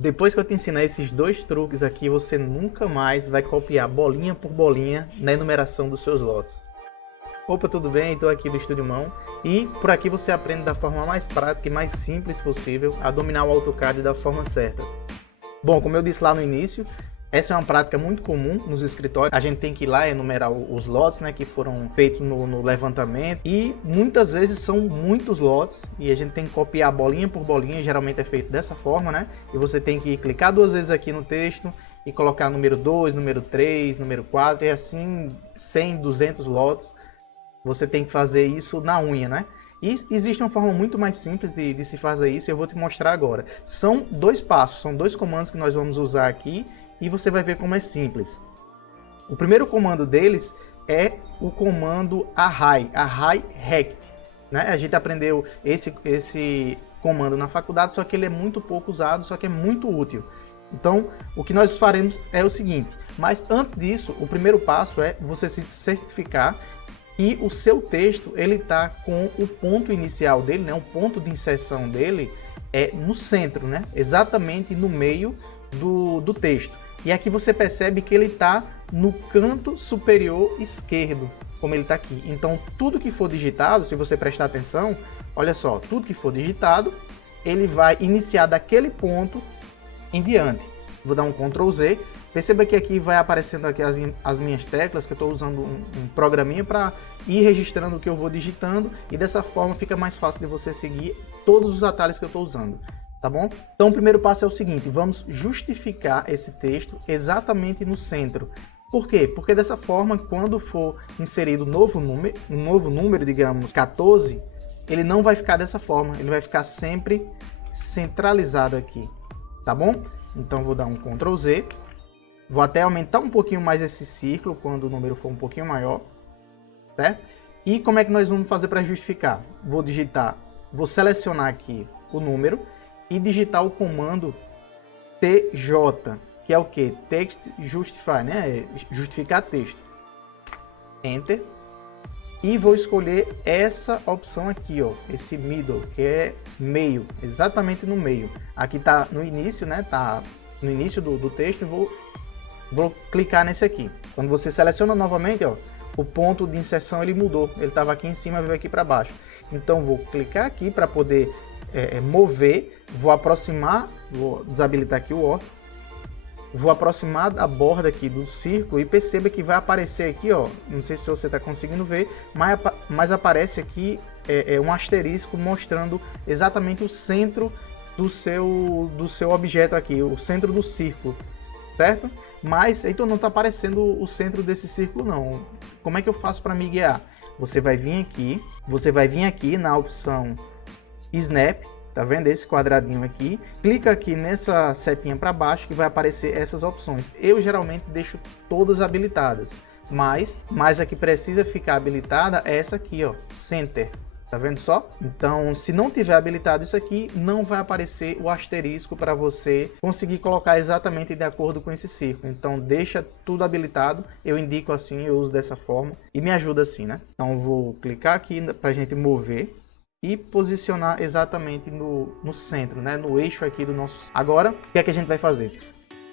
Depois que eu te ensinar esses dois truques aqui, você nunca mais vai copiar bolinha por bolinha na enumeração dos seus lotes. Opa, tudo bem? Estou aqui do Estúdio Mão e por aqui você aprende da forma mais prática e mais simples possível a dominar o AutoCAD da forma certa. Bom, como eu disse lá no início, essa é uma prática muito comum nos escritórios. A gente tem que ir lá enumerar os lotes, né, que foram feitos no levantamento, e muitas vezes são muitos lotes e a gente tem que copiar bolinha por bolinha. Geralmente é feito dessa forma, né? E você tem que clicar duas vezes aqui no texto e colocar número 2, número 3, número 4 e assim 100, 200 lotes. Você tem que fazer isso na unha, né? E existe uma forma muito mais simples de se fazer isso e eu vou te mostrar agora. São dois passos, são dois comandos que nós vamos usar aqui e você vai ver como é simples. O primeiro comando deles é o comando array rect, né? A gente aprendeu esse comando na faculdade, só que ele é muito pouco usado, só que é muito útil. Então, o que nós faremos é o seguinte, mas antes disso, o primeiro passo é você se certificar e o seu texto ele está com o ponto inicial dele, né? O ponto de inserção dele é no centro, né? Exatamente no meio do texto. E aqui você percebe que ele está no canto superior esquerdo, como ele está aqui. Então, tudo que for digitado, se você prestar atenção, olha só, tudo que for digitado, ele vai iniciar daquele ponto em diante. Vou dar um Ctrl Z. Perceba que aqui vai aparecendo aqui as minhas teclas, que eu estou usando um programinha para ir registrando o que eu vou digitando, e dessa forma fica mais fácil de você seguir todos os atalhos que eu estou usando. Tá bom? Então o primeiro passo é o seguinte, vamos justificar esse texto exatamente no centro. Por quê? Porque dessa forma, quando for inserido um novo número, digamos 14, ele não vai ficar dessa forma, ele vai ficar sempre centralizado aqui. Tá bom? Então vou dar um Ctrl Z. Vou até aumentar um pouquinho mais esse círculo quando o número for um pouquinho maior, certo? E como é que nós vamos fazer para justificar? Vou selecionar aqui o número e digitar o comando TJ, que é o que? Text Justify, né? Justificar texto. Enter. E vou escolher essa opção aqui, ó, esse middle, que é meio, exatamente no meio. Aqui tá no início, né? Tá no início do texto e vou clicar nesse aqui. Quando você seleciona novamente, ó, o ponto de inserção ele mudou. Ele estava aqui em cima, veio aqui para baixo. Então vou clicar aqui para poder mover. Vou aproximar, vou desabilitar aqui o OR. Vou aproximar a borda aqui do círculo e perceba que vai aparecer aqui, ó, não sei se você está conseguindo ver, mas aparece aqui um asterisco mostrando exatamente o centro do seu objeto aqui, o centro do círculo, certo? Mas então não está aparecendo o centro desse círculo não. Como é que eu faço para me guiar? Você vai vir aqui na opção Snap. Tá vendo esse quadradinho aqui? Clica aqui nessa setinha para baixo que vai aparecer essas opções. Eu geralmente deixo todas habilitadas, mas a que precisa ficar habilitada é essa aqui, ó, Center. Tá vendo só? Então, se não tiver habilitado isso aqui, não vai aparecer o asterisco para você conseguir colocar exatamente de acordo com esse círculo. Então, deixa tudo habilitado. Eu indico assim, eu uso dessa forma e me ajuda assim, né? Então, eu vou clicar aqui para a gente mover e posicionar exatamente no centro, né? No eixo aqui do nosso... Agora, o que é que a gente vai fazer?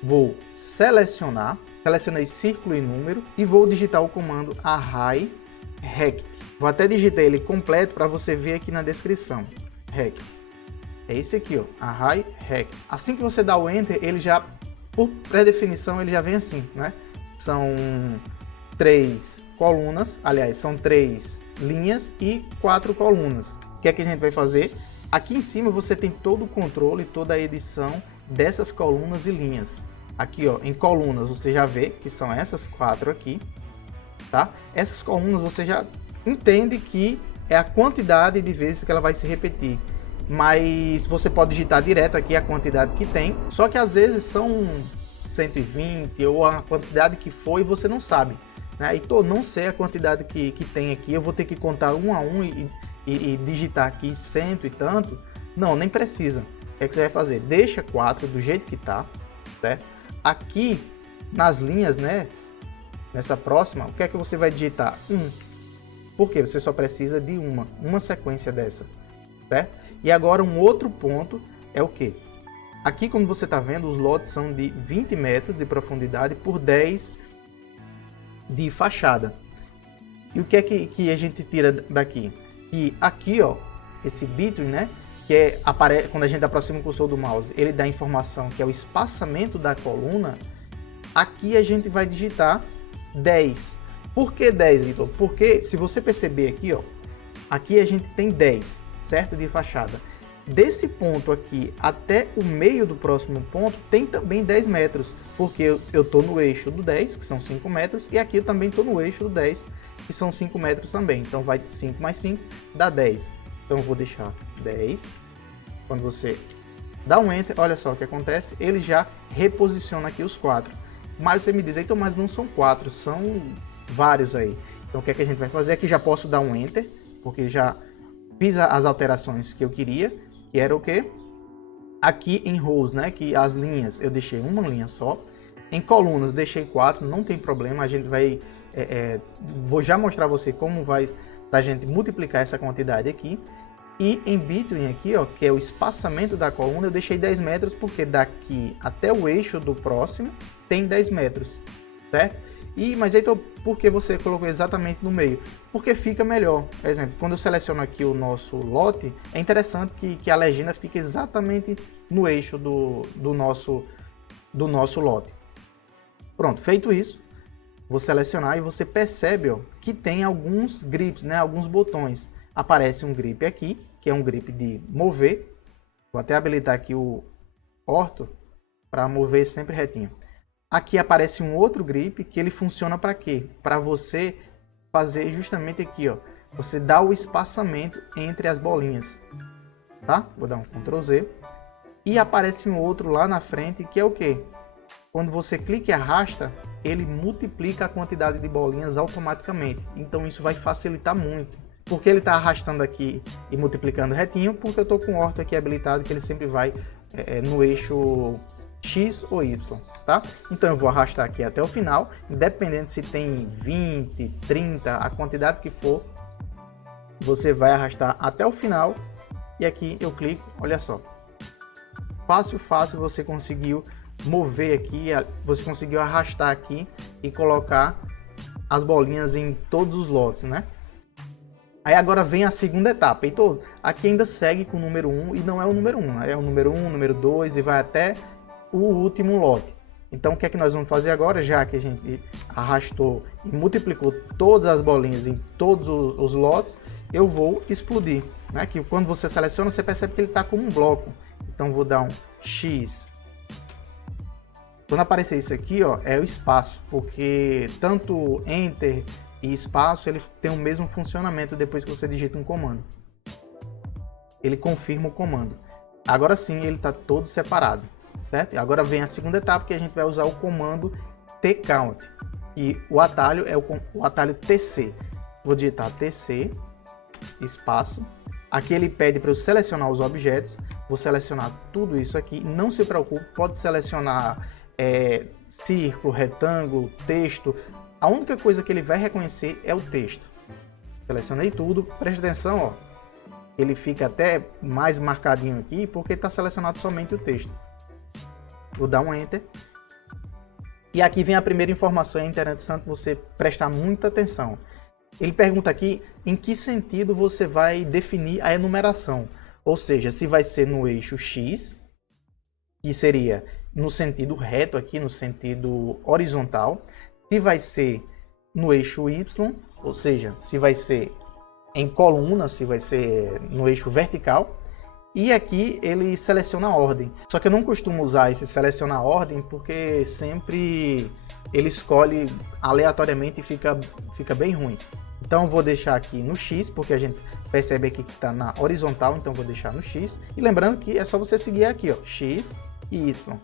Vou selecionei círculo e número e vou digitar o comando array rect. Vou até digitar ele completo para você ver aqui na descrição. Rect. É esse aqui, ó, array rect. Assim que você dá o enter, ele já, por pré-definição, ele já vem assim, né? São 3 colunas, aliás, são 3 linhas e 4 colunas. O que é que a gente vai fazer? Aqui em cima você tem todo o controle, toda a edição dessas colunas e linhas. Aqui, ó, em colunas você já vê que são essas 4 aqui, tá? Essas colunas você já entende que é a quantidade de vezes que ela vai se repetir. Mas você pode digitar direto aqui a quantidade que tem, só que às vezes são 120 ou a quantidade que for e você não sabe, né? Então, não sei a quantidade que tem aqui, eu vou ter que contar um a um e digitar aqui 100 e tanto. Não, nem precisa. O que é que você vai fazer? Deixa 4 do jeito que tá, certo? Aqui nas linhas, né, nessa próxima, o que é que você vai digitar? 1. Porque você só precisa de uma sequência dessa, certo? E agora um outro ponto é o que? Aqui, como você está vendo, os lotes são de 20 metros de profundidade por 10 de fachada. E o que é que a gente tira daqui? Que aqui, ó, esse between, né, que é quando a gente aproxima o cursor do mouse, ele dá a informação que é o espaçamento da coluna. Aqui a gente vai digitar 10. Por que 10, Vitor? Porque se você perceber aqui, ó, aqui a gente tem 10, certo? De fachada. Desse ponto aqui até o meio do próximo ponto tem também 10 metros, porque eu estou no eixo do 10, que são 5 metros, e aqui eu também estou no eixo do 10, que são 5 metros também. Então vai 5 mais 5 dá 10. Então eu vou deixar 10. Quando você dá um Enter, olha só o que acontece, ele já reposiciona aqui os 4. Mas você me diz, então, mas não são 4, são vários aí. Então o que é que a gente vai fazer? Aqui já posso dar um Enter, porque já fiz as alterações que eu queria, que era o quê? Aqui em rows, né, que as linhas eu deixei uma linha só. Em colunas deixei 4, não tem problema, a gente vai... vou já mostrar a você como vai para a gente multiplicar essa quantidade aqui. E em between aqui, ó, que é o espaçamento da coluna, eu deixei 10 metros porque daqui até o eixo do próximo tem 10 metros, certo? Mas então, por que você colocou exatamente no meio? Porque fica melhor. Por exemplo, quando eu seleciono aqui o nosso lote, é interessante que a legenda fique exatamente no eixo do nosso lote. Pronto, feito isso, vou selecionar e você percebe, ó, que tem alguns grips, né, alguns botões. Aparece um grip aqui, que é um grip de mover. Vou até habilitar aqui o orto para mover sempre retinho. Aqui aparece um outro grip que ele funciona para quê? Para você fazer justamente aqui, ó. Você dá o espaçamento entre as bolinhas, tá? Vou dar um Ctrl Z. E aparece um outro lá na frente que é o quê? Quando você clica e arrasta, ele multiplica a quantidade de bolinhas automaticamente. Então isso vai facilitar muito. Porque ele está arrastando aqui e multiplicando retinho, porque eu estou com o orto aqui habilitado, que ele sempre vai no eixo X ou Y, tá? Então eu vou arrastar aqui até o final, independente se tem 20, 30, a quantidade que for, você vai arrastar até o final, e aqui eu clico, olha só. Fácil, fácil, você conseguiu mover aqui, você conseguiu arrastar aqui e colocar as bolinhas em todos os lotes, né? Aí agora vem a segunda etapa. Então, aqui ainda segue com o número 1 e não é o número 1, é o número 1, número 2 e vai até o último lote. Então, o que é que nós vamos fazer agora? Já que a gente arrastou e multiplicou todas as bolinhas em todos os lotes, eu vou explodir, né? Que quando você seleciona, você percebe que ele está como um bloco. Então, vou dar um X. Quando aparecer isso aqui, ó, é o espaço, porque tanto Enter e espaço, ele tem o mesmo funcionamento depois que você digita um comando. Ele confirma o comando. Agora sim, ele está todo separado, certo? Agora vem a segunda etapa, que a gente vai usar o comando tcount. E o atalho é o atalho TC. Vou digitar TC, espaço. Aqui ele pede para eu selecionar os objetos. Vou selecionar tudo isso aqui. Não se preocupe, pode selecionar círculo, retângulo, texto. A única coisa que ele vai reconhecer é o texto. Selecionei tudo, preste atenção, ó. Ele fica até mais marcadinho aqui porque está selecionado somente o texto. Vou dar um Enter. E aqui vem a primeira informação, é interessante você prestar muita atenção. Ele pergunta aqui em que sentido você vai definir a enumeração. Ou seja, se vai ser no eixo X, que seria no sentido reto aqui, no sentido horizontal. Se vai ser no eixo Y, ou seja, se vai ser em coluna, se vai ser no eixo vertical. E aqui ele seleciona a ordem. Só que eu não costumo usar esse selecionar ordem porque sempre ele escolhe aleatoriamente e fica bem ruim. Então eu vou deixar aqui no X, porque a gente percebe aqui que está na horizontal, então vou deixar no X. E lembrando que é só você seguir aqui, ó, X e Y.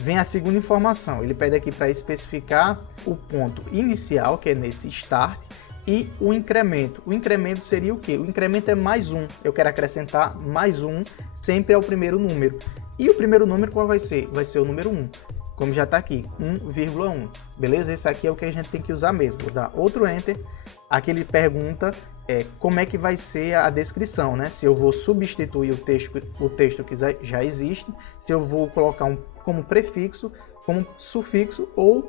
Vem a segunda informação, ele pede aqui para especificar o ponto inicial, que é nesse Start, e o incremento. O incremento seria o quê? O incremento é mais 1. Eu quero acrescentar mais 1, sempre é o primeiro número. E o primeiro número qual vai ser? Vai ser o número 1, como já está aqui, 1,1. Beleza? Esse aqui é o que a gente tem que usar mesmo. Vou dar outro Enter. Aqui ele pergunta como é que vai ser a descrição, né? Se eu vou substituir o texto que já existe, se eu vou colocar como prefixo, como sufixo, ou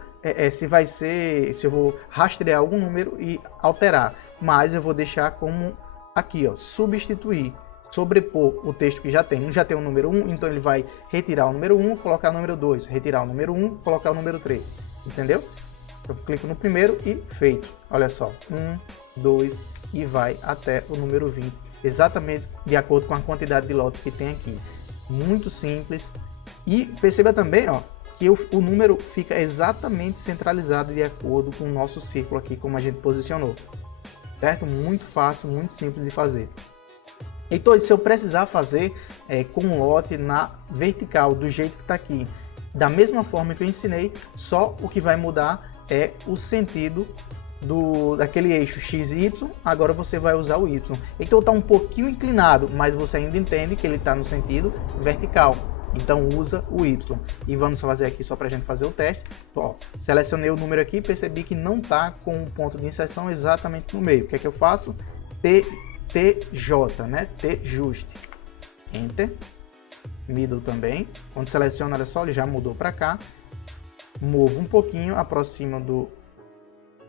se eu vou rastrear algum número e alterar. Mas eu vou deixar como aqui, ó, substituir, sobrepor o texto que já tem. Já tem o número 1, então ele vai retirar o número 1, colocar o número 2, retirar o número 1, colocar o número 3. Entendeu? Eu clico no primeiro e feito. Olha só, 1, 2 e vai até o número 20, exatamente de acordo com a quantidade de lotes que tem aqui. Muito simples. E perceba também, ó, que o número fica exatamente centralizado de acordo com o nosso círculo aqui, como a gente posicionou. Certo? Muito fácil, muito simples de fazer. Então, se eu precisar fazer com um lote na vertical, do jeito que está aqui, da mesma forma que eu ensinei, só o que vai mudar é o sentido daquele eixo x e y. Agora você vai usar o y. Então está um pouquinho inclinado, mas você ainda entende que ele está no sentido vertical. Então usa o y. E vamos fazer aqui só para a gente fazer o teste. Ó, selecionei o número aqui, percebi que não está com o ponto de inserção exatamente no meio. O que é que eu faço? TJ, né? T-juste. Enter. Middle também. Quando seleciono, olha só, ele já mudou para cá. Movo um pouquinho, aproximo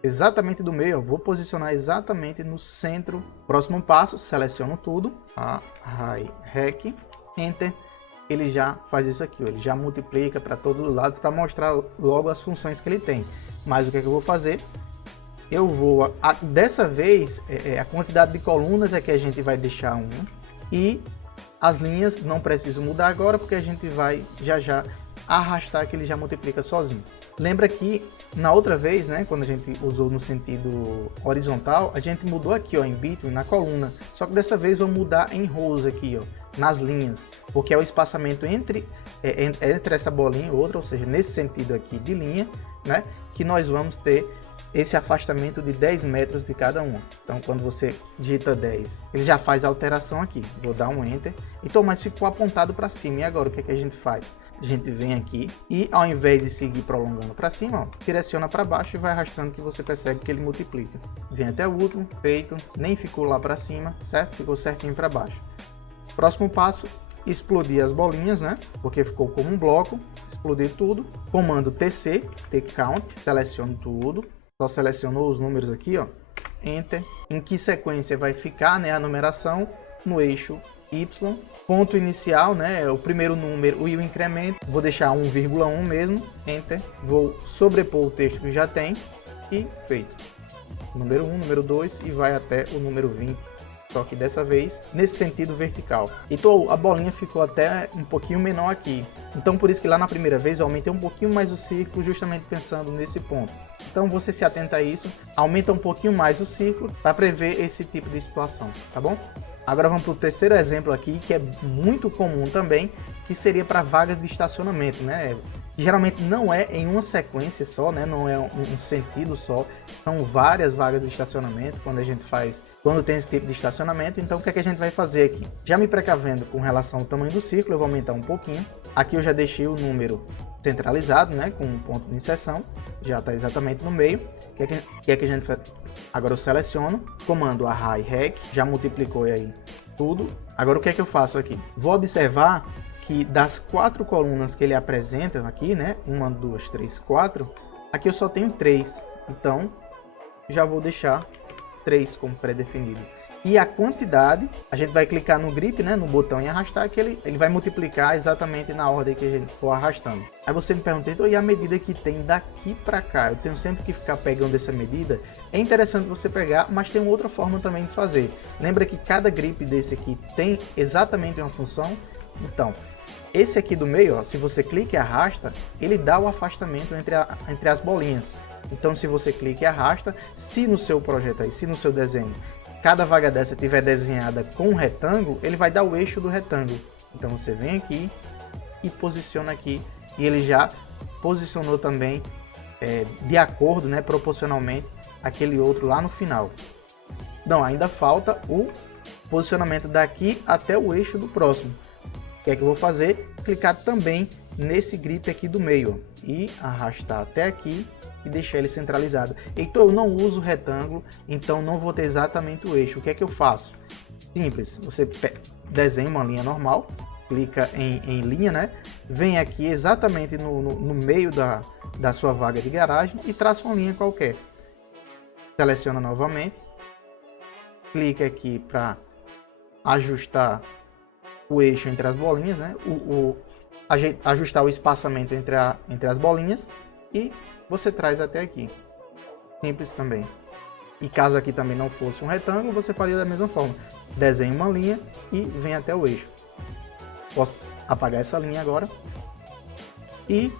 exatamente do meio. Ó, vou posicionar exatamente no centro. Próximo passo, seleciono tudo. High Rec. Enter. Ele já faz isso aqui, ó, ele já multiplica para todos os lados para mostrar logo as funções que ele tem. Mas o que é que eu vou fazer? Eu vou, dessa vez, a quantidade de colunas é que a gente vai deixar 1 e as linhas não preciso mudar agora porque a gente vai já arrastar que ele já multiplica sozinho. Lembra que na outra vez, né, quando a gente usou no sentido horizontal, a gente mudou aqui, ó, em between, na coluna. Só que dessa vez vou mudar em rows aqui, ó, nas linhas, porque é o espaçamento entre essa bolinha e outra, ou seja, nesse sentido aqui de linha, né, que nós vamos ter esse afastamento de 10 metros de cada uma. Então, quando você digita 10, ele já faz a alteração aqui. Vou dar um Enter. Então, mas ficou apontado para cima. E agora, o que é que a gente faz? A gente vem aqui e, ao invés de seguir prolongando para cima, ó, direciona para baixo e vai arrastando, que você percebe que ele multiplica. Vem até o último, feito. Nem ficou lá para cima, certo? Ficou certinho para baixo. Próximo passo, explodir as bolinhas, né? Porque ficou como um bloco. Explodir tudo. Comando TC, T-Count, seleciono tudo. Só selecionou os números aqui, ó. Enter. Em que sequência vai ficar, né, a numeração? No eixo Y. Ponto inicial, né? O primeiro número e o incremento. Vou deixar 1,1 mesmo. Enter. Vou sobrepor o texto que já tem. E feito. Número 1, número 2 e vai até o número 20. Só que dessa vez nesse sentido vertical. Então a bolinha ficou até um pouquinho menor aqui. Então por isso que lá na primeira vez eu aumentei um pouquinho mais o círculo, justamente pensando nesse ponto. Então você se atenta a isso, aumenta um pouquinho mais o círculo para prever esse tipo de situação, tá bom? Agora vamos para o terceiro exemplo aqui, que é muito comum também, que seria para vagas de estacionamento, né? Geralmente não é em uma sequência só, né? Não é um sentido só, são várias vagas de estacionamento quando tem esse tipo de estacionamento. Então o que é que a gente vai fazer aqui? Já me precavendo com relação ao tamanho do círculo, eu vou aumentar um pouquinho. Aqui eu já deixei o número centralizado, né? Com um ponto de inserção, já está exatamente no meio. O que é que a gente faz? Agora eu seleciono, comando Array Rec, já multiplicou aí tudo. Agora o que é que eu faço aqui? Vou observar que das 4 colunas que ele apresenta aqui, né? 1, 2, 3, 4. Aqui eu só tenho 3. Então, já vou deixar 3 como pré-definido. E a quantidade, a gente vai clicar no grip, né? No botão e arrastar, que ele vai multiplicar exatamente na ordem que a gente for arrastando. Aí você me pergunta, então, e a medida que tem daqui para cá? Eu tenho sempre que ficar pegando essa medida. É interessante você pegar, mas tem outra forma também de fazer. Lembra que cada grip desse aqui tem exatamente uma função? Então, esse aqui do meio, ó, se você clica e arrasta, ele dá o afastamento entre as bolinhas. Então, se você clica e arrasta, se no seu projeto aí, se no seu desenho, cada vaga dessa estiver desenhada com um retângulo, ele vai dar o eixo do retângulo. Então, você vem aqui e posiciona aqui, e ele já posicionou também de acordo, né, proporcionalmente, aquele outro lá no final. Não, ainda falta o posicionamento daqui até o eixo do próximo. O que é que eu vou fazer? Clicar também nesse grip aqui do meio, ó, e arrastar até aqui e deixar ele centralizado. Então eu não uso retângulo, então não vou ter exatamente o eixo. O que é que eu faço? Simples, você desenha uma linha normal, clica em linha, né? Vem aqui exatamente no meio da sua vaga de garagem e traça uma linha qualquer. Seleciona novamente, clica aqui para ajustar o eixo entre as bolinhas, né? Ajustar o espaçamento entre as bolinhas e você traz até aqui. Simples também. E caso aqui também não fosse um retângulo, você faria da mesma forma. Desenha uma linha e vem até o eixo. Posso apagar essa linha agora. E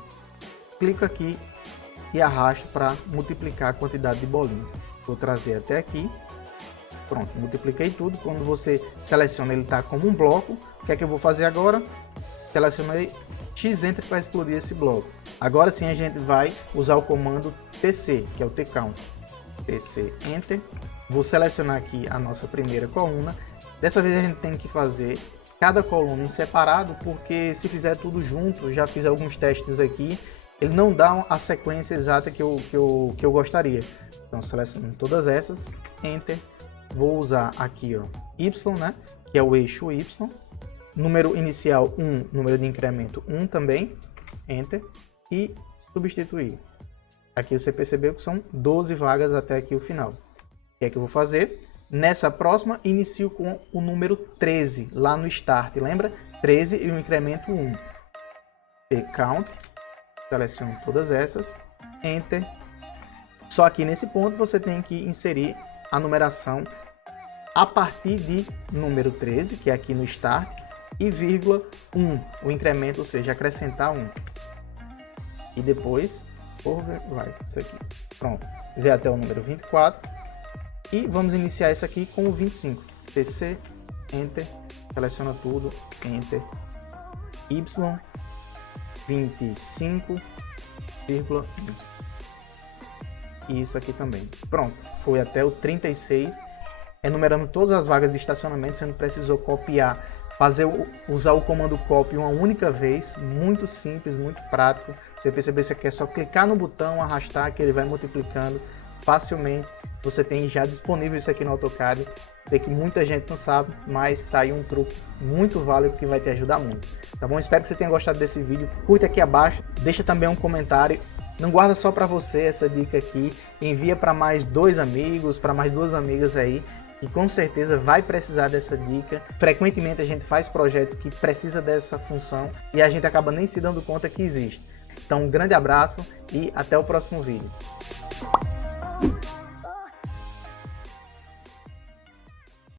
clico aqui e arrasto para multiplicar a quantidade de bolinhas. Vou trazer até aqui. Pronto, multipliquei tudo. Quando você seleciona, ele está como um bloco. O que é que eu vou fazer agora? Selecionei X-Enter para explodir esse bloco. Agora sim a gente vai usar o comando TC, que é o T-Count. TC Enter. Vou selecionar aqui a nossa primeira coluna. Dessa vez a gente tem que fazer cada coluna em separado, porque se fizer tudo junto, já fiz alguns testes aqui, ele não dá a sequência exata que eu gostaria. Então seleciono todas essas, Enter. Vou usar aqui, ó, Y, né, que é o eixo Y. Número inicial 1, número de incremento 1 também, Enter, e substituir. Aqui você percebeu que são 12 vagas até aqui o final. O que é que eu vou fazer? Nessa próxima, inicio com o número 13, lá no Start, lembra? 13 e o incremento 1. T-Count, seleciono todas essas, Enter. Só aqui nesse ponto você tem que inserir a numeração a partir de número 13, que é aqui no Start, e vírgula 1, o incremento, ou seja, acrescentar 1. E depois, override, isso aqui. Pronto, vê até o número 24. E vamos iniciar isso aqui com o 25. TC, Enter, seleciona tudo, Enter. Y, 25,1. E isso aqui também. Pronto, foi até o 36. Enumerando todas as vagas de estacionamento, você não precisou copiar, usar o comando copy uma única vez, muito simples, muito prático. Você percebeu, você quer só clicar no botão, arrastar, que ele vai multiplicando facilmente. Você tem já disponível isso aqui no AutoCAD. Sei que muita gente não sabe, mas tá aí um truque muito válido que vai te ajudar muito. Tá bom? Espero que você tenha gostado desse vídeo. Curte aqui abaixo, deixa também um comentário. Não guarda só para você essa dica aqui, envia para mais 2 amigos, para mais 2 amigas aí, e com certeza vai precisar dessa dica. Frequentemente a gente faz projetos que precisa dessa função e a gente acaba nem se dando conta que existe. Então um grande abraço e até o próximo vídeo.